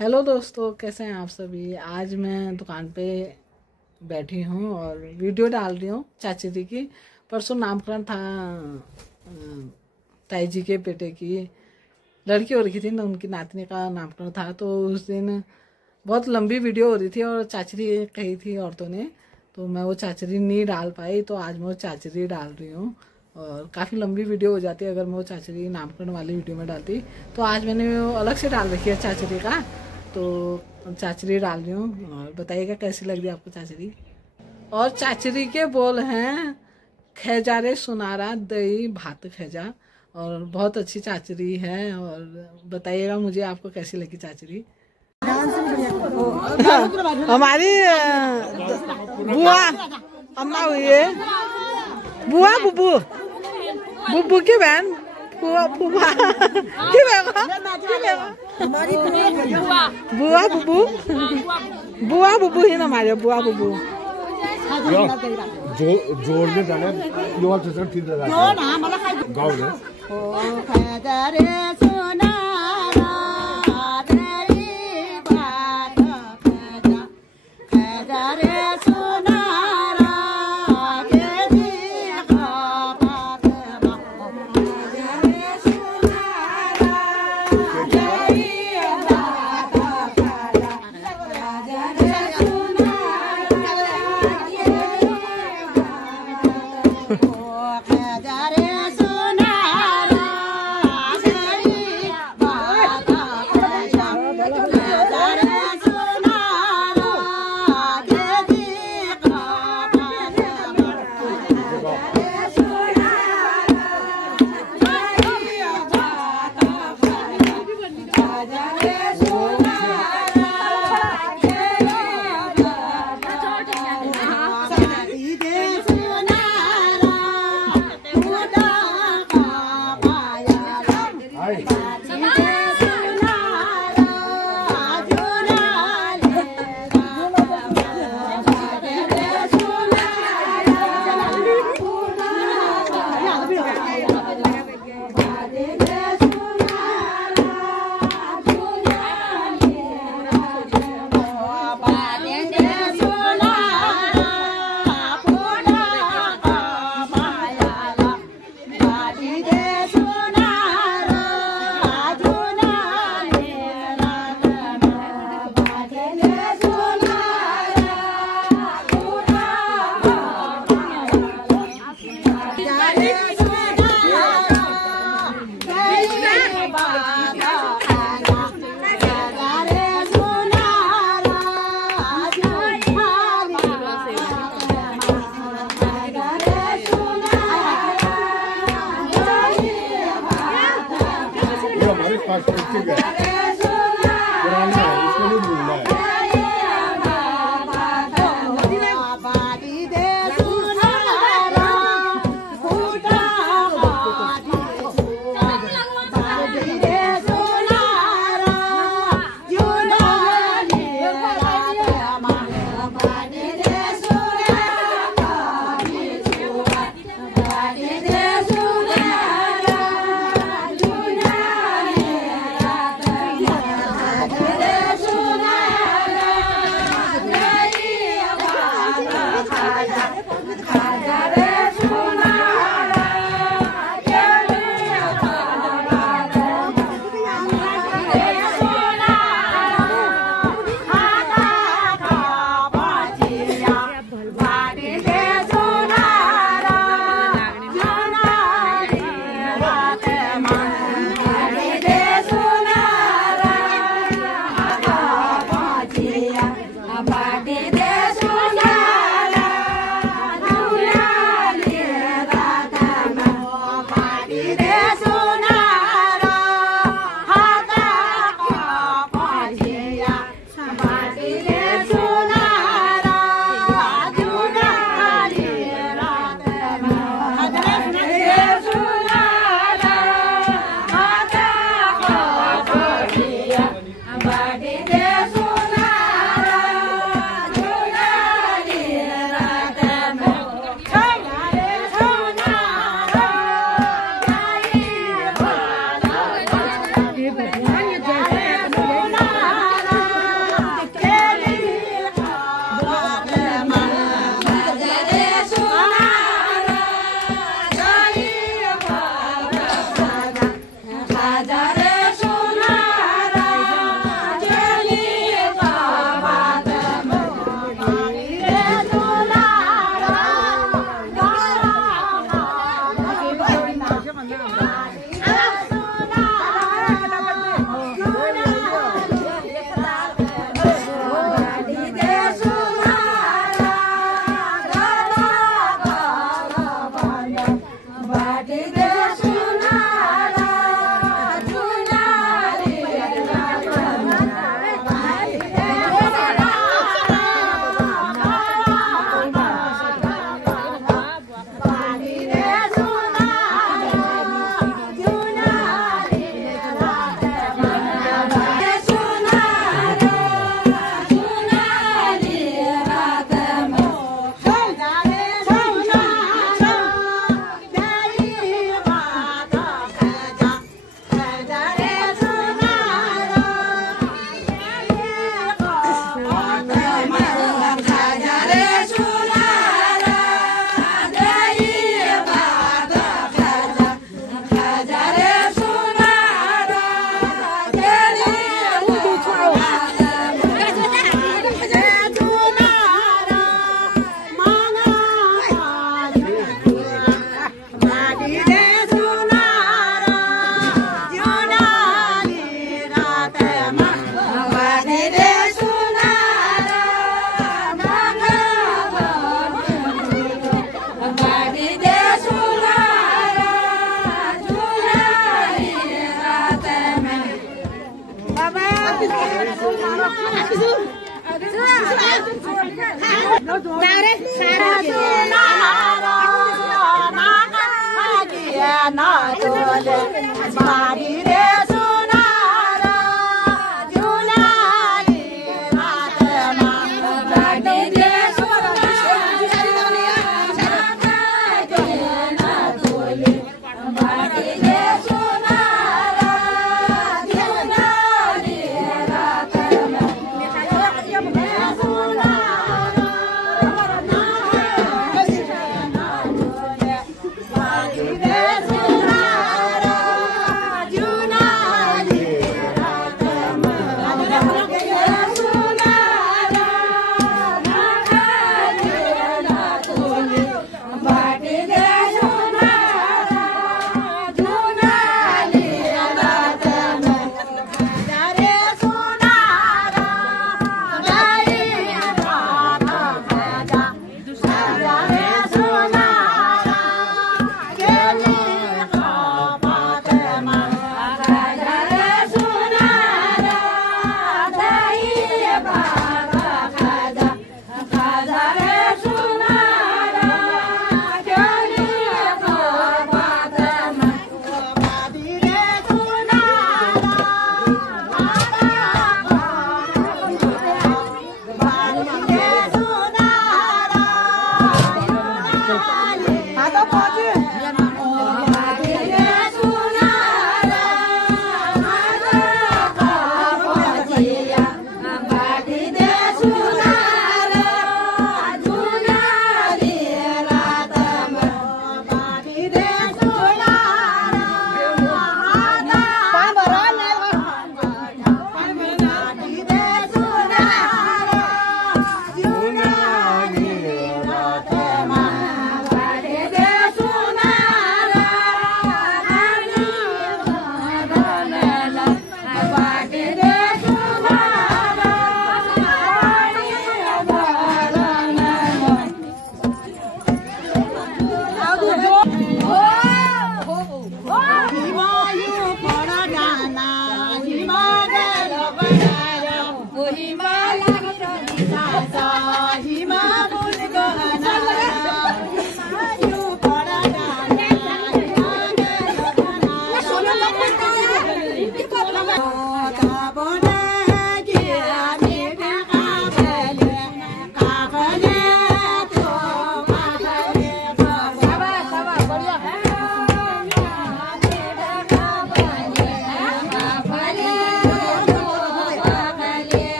हेलो दोस्तों, कैसे हैं आप सभी। आज मैं दुकान पे बैठी हूँ और वीडियो डाल रही हूँ चाची जी की। परसों नामकरण था ताई जी के बेटे की लड़की हो रही थी ना, उनकी नातनी का नामकरण था। तो उस दिन बहुत लंबी वीडियो हो रही थी और चाचरी कही थी औरतों ने, तो मैं वो चाचरी नहीं डाल पाई। तो आज मैं वो चाचरी डाल रही हूँ और काफ़ी लंबी वीडियो हो जाती है अगर मैं वो चाचरी नामकरण वाली वीडियो में डालती। तो आज मैंने वो अलग से डाल रखी है चाचरी का, तो चाचरी डाल रही हूँ और बताइएगा कैसी लग रही है आपको चाचरी। और चाचरी के बोल हैं खेजा रे सुनारा दही भात खेजा, और बहुत अच्छी चाचरी है। और बताइएगा मुझे आपको कैसी लगी चाचरी। हमारी बुआ अम्मा हुई है, बुआ बुबू बुबू की बहन बुआ बुआ की बुआ बुबू बुआ बुबू ही ना हमारे बुआ बुबू जोड़ने जाने ठीक गाँव में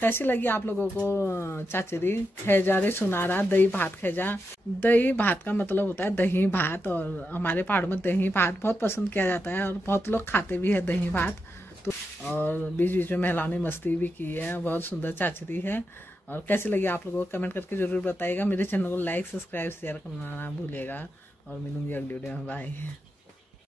कैसी लगी आप लोगों को चाचरी खेजारे सुनारा दही भात खेजा। दही भात का मतलब होता है दही भात, और हमारे पहाड़ में दही भात बहुत पसंद किया जाता है और बहुत लोग खाते भी है दही भात। तो और बीच बीच में महिलाओं ने मस्ती भी की है। बहुत सुंदर चाचरी है। और कैसी लगी आप लोगों को कमेंट करके जरूर बताइएगा। मेरे चैनल को लाइक सब्सक्राइब शेयर करना ना भूलिएगा और मिलूंगी अगली वीडियो में। बाय।